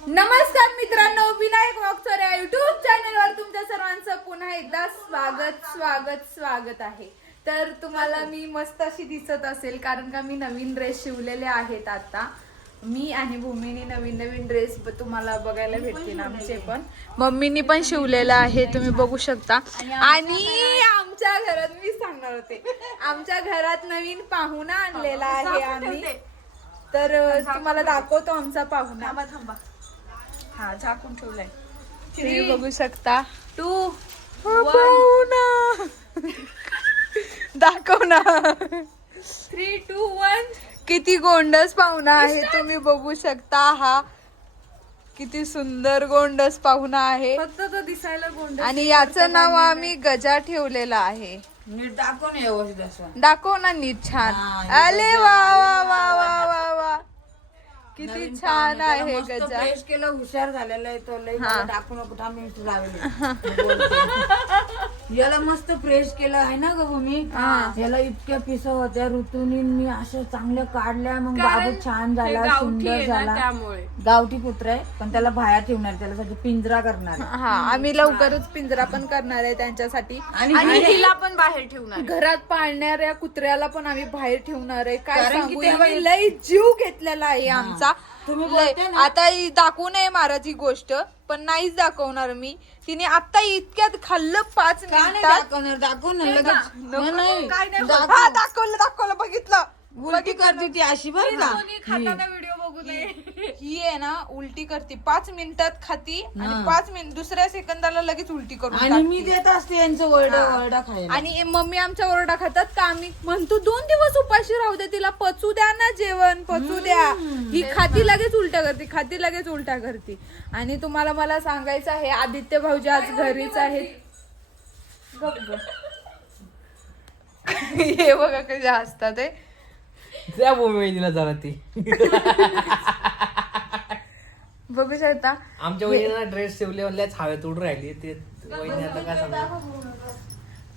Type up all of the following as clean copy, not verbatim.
नमस्कार मित्रांनो, विनायक वॉक्सर या युट्यूब चॅनलवर तुमच्या सर्वांचं पुन्हा एकदा स्वागत आहे. तर तुम्हाला मी मस्त अशी दिसत असेल कारण का मी नवीन ड्रेस शिवलेले आहेत. आता मी आणि भूमीने नवीन ड्रेस तुम्हाला बघायला भेटतील. आमचे पण मम्मीनी पण शिवलेला आहे, तुम्ही बघू शकता. आणि आमच्या घरात मी सांगणार होते, आमच्या घरात नवीन पाहुणा आणलेला आहे आम्ही. तर तुम्हाला दाखवतो आमचा पाहुणा. हा झाकून ठेवलाय, तुम्ही बघू शकता. 2 पाहुणा दाखव ना. 3 2 1 किती गोंडस पाहुणा आहे, तुम्ही बघू शकता. हा किती सुंदर गोंडस पाहुणा आहे, फक्त तो दिसायला गोंडस. आणि याचं नाव आम्ही गजा ठेवलेला आहे. नीट दाखव ना व्यवस्थित असं. दाखव ना नीट, छान. अरे वा वा वा वा वा वा, किती छान आहे गजा. फ्रेश केलं, हुशार झालेला आहे तो. लई मला दाखवू नको, थांब मी इथे लावले. याला मस्त फ्रेश केलं आहे ना ग भूमी. याला इतक्या पिस होत्या ऋतूनी, मी अशा चांगल्या काढल्या. मग बाबू छान झाला, सुंदर झाला. गावठी कुत्रा आहे पण त्याला बाहेर ठेवणार, त्याला पिंजरा करणार. हा, आम्ही लवकरच पिंजरा पण करणार आहे त्यांच्यासाठी. आणि हिला पण बाहेर ठेवणार. घरात पाळणाऱ्या कुत्र्याला पण आम्ही बाहेर ठेवणार आहे. काय सांगू, आम्ही लई जीव घेतलेला आहे आमचा. आता दाखवू नये महाराज ही गोष्ट, पण नाहीच दाखवणार मी. तिने आता इतक्यात खाल्लं 5 मिनिटात. दाखवणार लगेच. दाखवलं बघितलं. उलटी करते ती अशी बरं का. खाताना व्हिडिओ बघू नये. ही आहे ना उलटी करते, 5 मिनिटात खाती आणि 5 मिनिट दुसऱ्या सेकंदाला लगेच उलटी करून आणि मी देत असते यांचं ओरडा खायला. आणि मम्मी आमच्या ओरडा खातात का आम्ही म्हणतो 2 दिवस उपाशी राहू दे, तिला पचू द्या ना, जेवण पचू द्या. ही खाती लगेच उलट्या करते. आणि तुम्हाला मला सांगायचं आहे, आदित्य भाऊजी आज घरीच आहेत. हे बघा कसे असतात ते. त्या वहिनीला जरा ती बघू शकता. आमच्या वहिनीला ड्रेस शिवले म्हणल्याच हवेत उडून राहिली. ते वहिनी आता काय सांगू,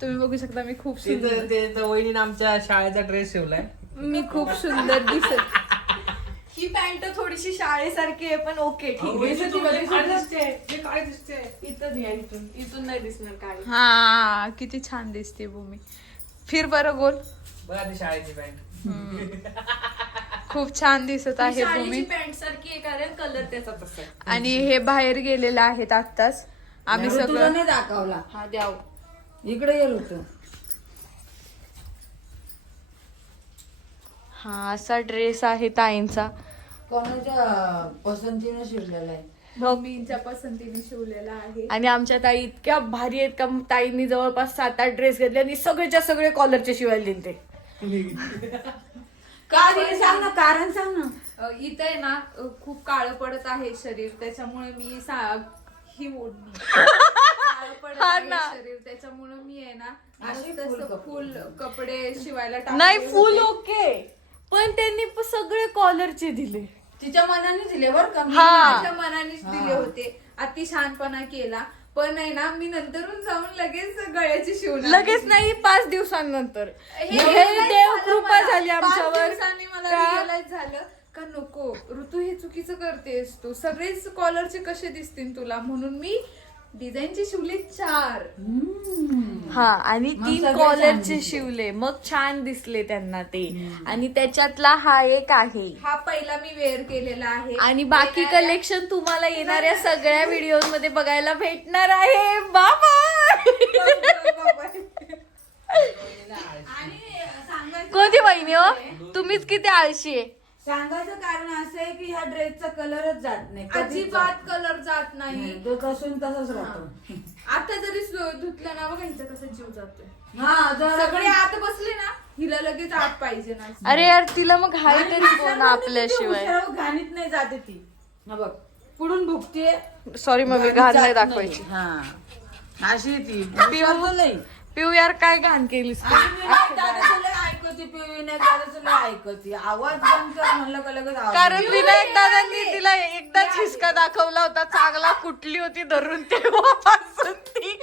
तुम्ही बघू शकता मी खूप सुंदर, ते वहिनीने आमच्या शाळेचा ड्रेस शिवलाय. मी खूप सुंदर दिसत. ही पॅन्ट थोडीशी शाळेसारखी आहे पण ओके, ठीक आहे. इथून नाही दिसणार काय. हा, किती छान दिसते भूमी. फिर बरं गोल. बघा ती शाळेची पॅन्ट खूप छान दिसत आहे भूमी. पॅन्ट सारखी आहे कारण कलर त्याचा तसा. आणि हे बाहेर गेलेले आहेत आत्ताच. आम्ही सगळं नाही दाखवला. हा द्याव इकडे येईल होतो. हा असा ड्रेस आहे ताईंचा. कोणाच्या पसंतीने शिवलेला आहे. मम्मींच्या पसंतीने शिवलेला आहे. आणि आमच्या ताई इतक्या भारी आहेत का, ताईंनी जवळपास 7-8 ड्रेस घेतले आणि सगळेच्या सगळे कॉलरचे शिवायला दिले ते. सांग ना, कारण सांग ना. इथे आहे ना खूप काळं पडत आहे शरीर, त्याच्यामुळे मी ही ओढणी पडत आहे शरीर, त्याच्यामुळे मी आहे ना फुल कपडे शिवायला नाही फुल ओके, पण त्यांनी सगळे कॉलरचे दिले. तिच्या मनाने दिले बर का. माझ्या मनानेच दिले होते. अति छानपणा केला. पण आहे ना मी नंतरून जाऊन लगेच गळ्याची शिवणार. लगेच नाही, 5 दिवसांनंतर. हे देव कृपा झाली आमच्यावर. 5 दिवसांनी मला रिअलाइज झालं का नको ऋतू, हे चुकीचं करतेस तू. सगळेच कॉलरचे कसे दिसतील तुला, म्हणून मी डिझाईनचे शिवले 4. हा, आणि 3 कॉलरचे शिवले, मग छान दिसले त्यांना ते. आणि त्याच्यातला हा एक आहे. हा पहिला मी वेअर केलेला आहे. आणि बाकी कलेक्शन तुम्हाला येणाऱ्या सगळ्या व्हिडिओ मध्ये बघायला भेटणार आहे. बाबा कोणती बहिणी हो, तुम्हीच किती आळशी आहे. सांगायचं कारण असं आहे की ह्या ड्रेसचा कलरच जात नाही, अजिबात कलर जात नाही. तो तसून तसाच राहतो. आता जरी धुतलं ना बघा, हिचा कसा जीव जातोय. हा, सगळे आत बसले ना, हिला लगेच आत पाहिजे ना. अरे यार, तिला मग हाय तरी कोण आपल्याशिवाय. घाणीत नाही जाते ती. हा बघ, पुढून भुकते. सॉरी मग मी घाण नाही दाखवायची. हा, अशी ती पिऊ यार, काय घाण केलीस तू? ऐकती पिवी नाही, ऐकती. आवाज बंद कर म्हणलं का लगेच आवाज. कारण विनायक दादांनी तिला एकदाच हिसका दाखवला होता, चांगला कुठली होती धरून, तेव्हापासून ती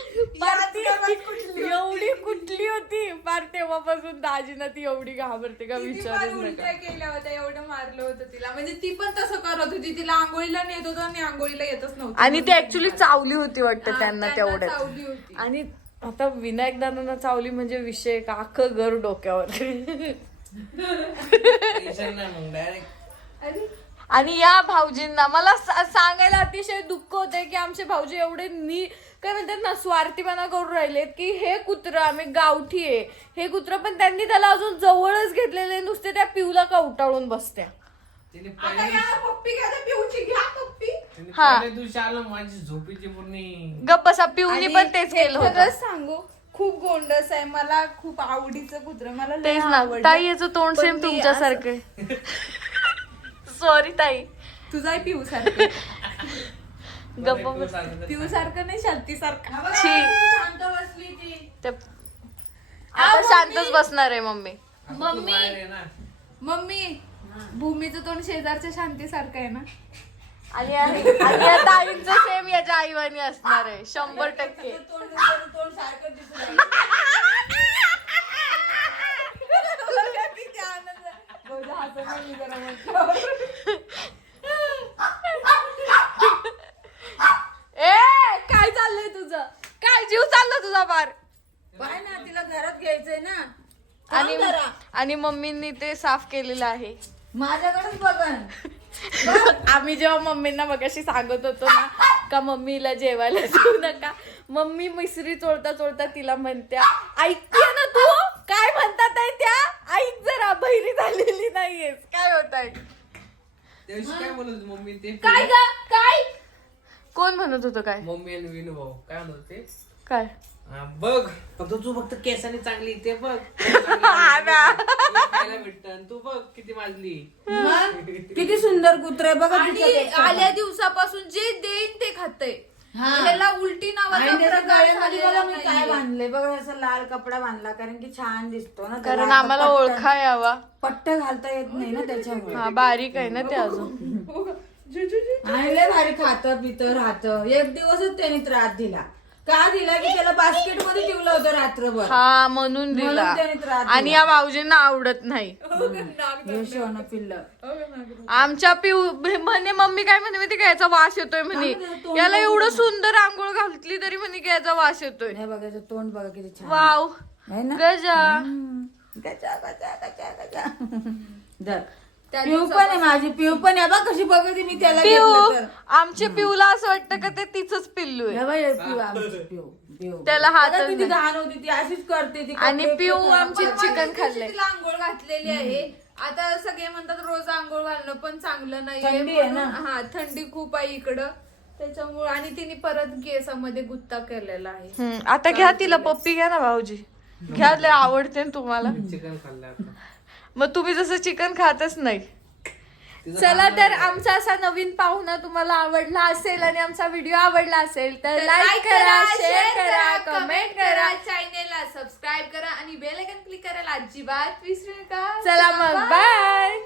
एवढी कुठली होती, यार तेव्हापासून दाजीना ती एवढी घाबरते का किती विचारूच बार नका. उलट्या केल्या होत्या, एवढं मारलं होतं तिला. म्हणजे ती पण तसं करत होती, तिला आंघोळीला नेत होतो आणि आंघोळीला येतच नव्हतं. आणि ती ऍक्च्युली चावली होती वाटतं हा, त्यांना त्यांना तेवढ्यात. चावली होती. आणि आता विनायक दादांना चावली म्हणजे विषय का अख्खं घर डोक्यावर. टेन्शन नाही मग डायरेक्ट. अरे आणि या भाऊजींना मला सांगायला अतिशय दुःख होतंय की आमचे भाऊजी एवढे काय म्हणतात ना स्वार्थीपणा करून राहिलेत की हे कुत्रं आम्ही गावठी आहे हे कुत्रं, पण त्यांनी त्याला अजून जवळच घेतलेले, नुसते त्या पिऊला कवटाळून बसत्या. तिने आता पहिले या पप्पी घ्या, त्या पिऊची घ्या पप्पी. तिने हा. पहिले दिवशी आलं माझी झोपेची पूर्ण. गप्प बसा, पिऊनी आणि पण तेच हे केलं होतं. खरंच सांगू, खूप गोंडस आहे. मला खूप आवडीचं कुत्रं, मला लय तेच ना, आवडलं. ताई याचं तोंड पण सेम मी तुमच्यासारखं. सॉरी ताई. तुझाय पिऊ सारखं. गप्प पिऊ सारखं नाही, शांती सारखं. छी. शांत बसली ती. आता शांतच बसणार आहे मम्मी. मम्मी आहे ना. मम्मी भूमीचं तोंड शेजारच्या शांती सारखं आहे ना. आणि या ताईंचं सेम याच्या आईवानी असणार आहे 100%. तोंड सारखं दिसू राहिलं. किती आनंद आहे. बघा, हसत नाही मी जरा म्हटल्यावर. ए काय चाललंय तुझं? काय जीव चालला तुझा फार? पाय ना, तिला घरात घ्यायचंय ना. आणि थांब जरा. आणि मम्मींनी ते साफ केलेलं आहे. माझ्याकडेच बघन. आम्ही जेव्हा मम्मींना मगाशी सांगत होतो ना का मम्मीला जेवायला देऊ नका, मम्मी मिसरी चोळता चोळता तिला म्हणत्या, ऐकते ना तू काय म्हणतात आहे त्या, ऐक जरा, बहिरी झालेली नाहीयेस. काय होत आहे? त्या दिवशी काय बोलत होती मम्मी ते काय ग काय? कोण म्हणत होतं काय मम्मी आणि विनू भाऊ काय म्हणत होते? काय? हा, बघ तू फक्त केसाने चांगली ते बघ. हा ना. खायला भेटत तू बघ किती माजली. मग किती सुंदर कुत्र आहे बघा. आणि तिच्यापेक्षा. आल्या दिवसापासून जे देईन ते खाते. हा. ह्याला उलटी आणि नावाचा त्याच्या प्रकार गळ्यामध्ये झालेला बघा मी काय नाहीये. बांधले बघा, असं लाल कपडा बांधला कारण की छान दिसतो ना त्याला. कारण आता आम्हाला पट्ट- ओळखा यावा. पट्ट घालता येत नाही ना त्याच्यामुळे. हा बारीक आहे ना ते अजून. आणि लय भारी खातं पितं राहतं. एक दिवसच त्याने त्रास दिला. का दिला की त्याला बास्केट मध्ये ठेवलं होतं रात्रभर. हा म्हणून दिला. त्याने त्रास आणि दिला. या भाऊजींना आवडत नाही. यशोनं पिल्लं. आमच्या पिऊ म्हणे मम्मी काय म्हणे माहिती का, याचा वास येतोय म्हणे. याला एवढं सुंदर आंघोळ घातली तरी म्हणे की याचा वास येतोय. हे बघा त्याचं तोंड बघा किती छान वाव आहे ना. गजा. गजा गजा गजा गजा. धर. पिऊ पण आहे माझी. पिऊ पण आहे बघ कशी बघते मी त्याला पिऊ घेतलं तर. आमच्या पिऊला असं वाटतं का ते तिचंच पिल्लू आहे. हे बघ हे पिऊ आमची पिऊ. पिऊ. त्याला हातच बघा किती नाही. घाण होती ती अशीच करते ती. आणि कपडे पिऊ खराब आमची करते. चिकन खाल्लंय. तिला आंघोळ घातलेली आहे. आता सगळे म्हणतात रोज आंघोळ घालणं पण चांगलं नाहीये. थंडी आहे ना. म्हणून- हा थंडी खूप आहे इकडं त्याच्यामुळे. आणि तिने परत केसामध्ये गुत्ता केलेला आहे. आता घ्या तिला पप्पी घ्या ना भाऊजी. घ्या, लय आवडते ना तुम्हाला. चिकन खाल्लं आता. मग तुम्ही जसं चिकन खातच नाही. चला तर आमचा असा नवीन पाहुणा तुम्हाला आवडला असेल आणि आमचा व्हिडिओ आवडला असेल तर लाईक करा, शेअर करा, कमेंट करा. चॅनेलला सबस्क्राईब करा आणि बेल आयकॉन क्लिक करायला अजिबात विसरू नका. चला मग बाय.